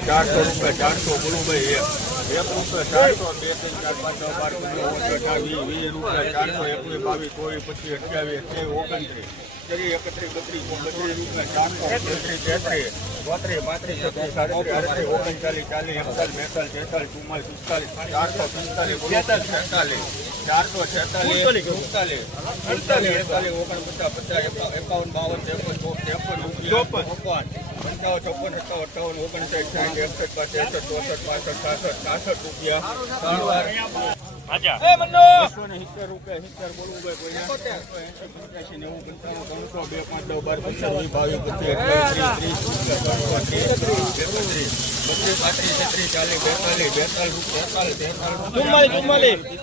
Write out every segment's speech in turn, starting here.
ચારસો ચારસો રૂપિયા ચારસો બોલું ભાઈ એક રૂપિયા ચારસો બે ત્રણ ચાર પાંચ છ બાર પંદર અઠાવીસ વીસ રૂપિયા ચારસો એકવીસ બાવીસ ચોવીસ પચીસ અઠ્યાવીસ અઠ્યાવીસ ઓગણત્રીસ. ત્રીસ એકત્રીસ બત્રીસ બત્રીસ રૂપિયા ચારસો તેત્રીસ તેત્રીસ ચોત્રીસ પાંત્રીસ છત્રીસ સાડત્રીસ આડત્રીસ ઓગણચાલીસ ચાલીસ એકતાલીસ બેતાલીસ તેતાલીસ ચુમ્માલીસ પિસ્તાલીસ ચારસો પિસ્તાલીસ બેતાલીસ છેતાલીસ ચારસો છેતાલીસ સુડતાલીસ અડતાલીસ એકતાલીસ ઓગણપચાસ પચાસ એકા- એકાવન બાવન ત્રેપન ચોપન ચોપન. ચોપન. પંચાવન ચોપન સત્તાવન અઠાવન ઓગણસાઠ સાઠ એકસઠ બાસઠ ત્રેસઠ ચોસઠ પાસઠ છાસઠ છાસઠ રૂપિયા. ત્રણ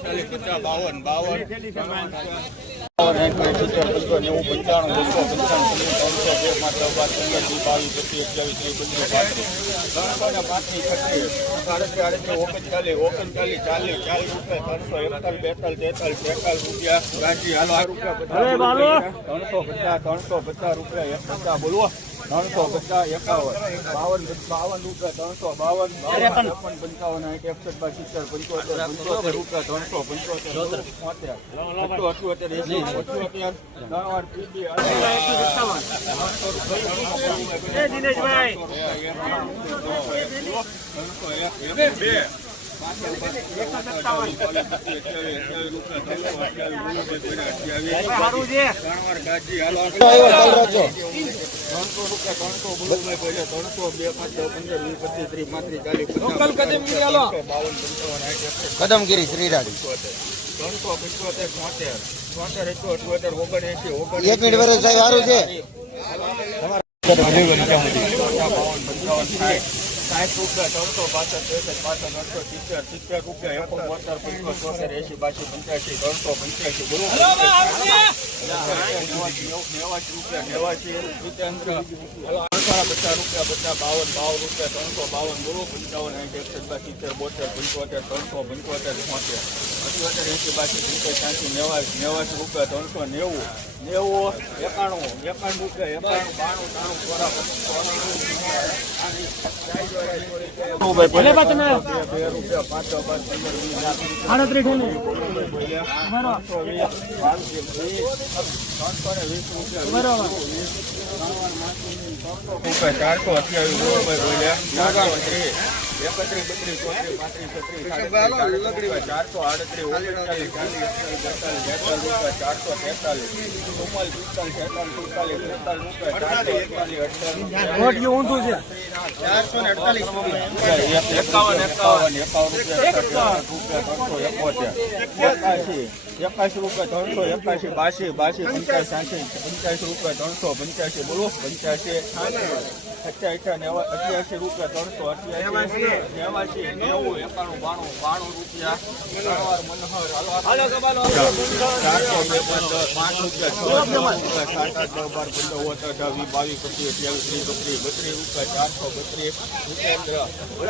ચાલીસ બાવન બાવન નેવું પંચાણું બસો પંચાણું ત્રણસો પચીસ એકતાલીસ બેતાલીસ તેતાલીસ તેતાલીસ રૂપિયા ગાંધી હાલો આ રૂપિયા ત્રણસો પચાસ ત્રણસો પચાસ રૂપિયા એક પચાસ બોલવો ત્રણસો પચાસ એકાવન બાવન બાવન રૂપિયા ત્રણસો બાવન ત્રેપન પંચાવન સાઠ એકસઠ બાર સિત્તેર પંચોતેર પંચોતેર રૂપિયા ત્રણસો પંચોતેર અઠ્યોતેર એસી અઠ્યોતેર ત્રણ ત્રણસો રૂપિયા ત્રણસો પહેલા ત્રણસો બે કદમગીરી શ્રીરા ત્રણસો પંચોતેર છોતેર છોતેર એકસો અઠ્યોતેર ઓગણ એક મિનિટ વરસ સાહેબ, સારું છે. સાઠ રૂપિયા ત્રણસો બાસઠ ત્રેસઠ પાસઠ અઠસો સિત્તેર સિત્તેર રૂપિયા એકસો બોતેર પંચો ચોસઠ એસી બાસી પંચ્યાસી ત્રણસો પંચ્યાસી બોલો નેવાસી રૂપિયા નેવાસી જીતેન્દ્ર પચાસ રૂપિયા પચાસ બાવન બાવન રૂપિયા ત્રણસો બાવન બોલો પંચાવન સાઠ એકસઠ બાર સિત્તેર બોતેર પંચોતેર ત્રણસો પંચોતેર છોતેર પંચોતેર એંસી બાકી પંચાસ છ્યાસી નેવાસી નેવાસી રૂપિયા ત્રણસો નેવું નેવું એકાણું એકાણું રૂપિયા એકાણું બાણું ત્રાણું ચોરા ભલે બા રૂપિયા. ચારસો બોલભાઈ બોલ્યા એકત્રીસ બત્રીસ ચોત્રીસ પાંત્રીસ છત્રીસ ચારસો આડત્રીસ છે. એકાશી એકાશી રૂપિયા ત્રણસો એકાશી બાસી બાસી, પંચ્યાસી પંચ્યાસી રૂપિયા ત્રણસો પંચ્યાસી, બોલો, પંચ્યાસી. અઠ્યા અઠ્યા નેવા અઠ્યાસી રૂપિયા ત્રણસો અઠ્યાસી નેવાસી નેવું એકાણું બાણું બાણું રૂપિયા. ત્રણ મનોહર પાંચ રૂપિયા છ રૂપિયા સાત આઠ બાર પંદર ઓગણ અઢાર વીસ બાવીસ પચીસ અઠ્યાવીસ ત્રીસ બત્રીસ બત્રીસ રૂપિયા ચારસો બત્રીસ જીતેન્દ્ર બે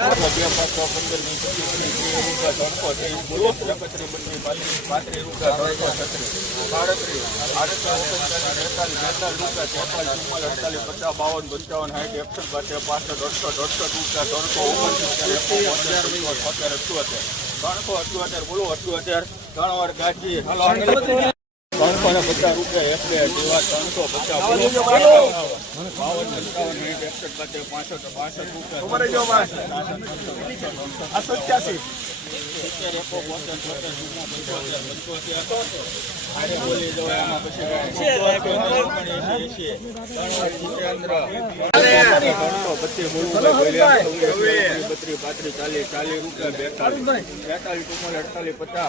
પાંચ પંદર વીસ પચીસ ત્રીસ ત્રીસ રૂપિયા ત્રણસો ત્રીસ બોલો. એકત્રીસ બત્રીસ પાંત્રીસ રૂપિયા ત્રણસો છત્રીસ. સાડત્રીસ આડત્રીસ ઓગણચાલીસ બેતાલીસ બેતાલીસ રૂપિયા તેતાલીસ ચુમ્માલીસ અડતાલીસ પચાસ બાવન પંચાવન સાઠ એકસઠ બાસઠ પાસઠ દોઢસો અડસઠ રૂપિયા ત્રણસો ઓગણસિત્તેર એકો બોતેર છોતેર અઠ્યોતેર ત્રણસો અઠ્યોતેર બોલો અઠ્યોતેર ત્રણ વાર હાલો ત્રણસો ને પચાસ રૂપિયા એટલે જેવા ત્રણસો પચાસ બાવન પંચાવન સાઠ એકસઠ બાસઠ પાસઠ પાસઠ રૂપિયા સિત્તેર પચીસ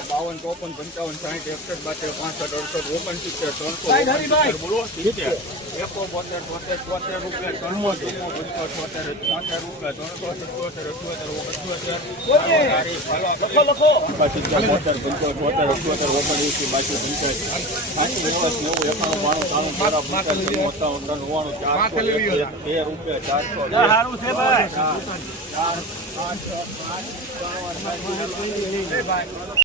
બાવન, ચોપન, પંચાવન, સાહીઠ એકસઠ, બાસઠ, પાસઠ, અડસઠ, ઓગણસિત્તેર, ત્રણસો બોલો, સિત્તેર. એકો રૂપિયા, ત્રણસો, ચુમ્મો, પંચો, રૂપિયા, ત્રણસો, સિત્તોતેર, અઠ્યોતેર, ઓગણસિત્તેર. સિત્તેર, બોતેર, પંચો, છોતેર, અઠ્યોતેર, ઓગણએંસી, બાસી, પંચાસી, સાઠી, નેવું, એકાણું, બાણું, ત્રાણું, ચોરા, પંચાસી, સત્તાવન, અઠાવન, નવ્વાણું, ચારસો, બે રૂપિયા, ચારસો, ચાર, પાંચ,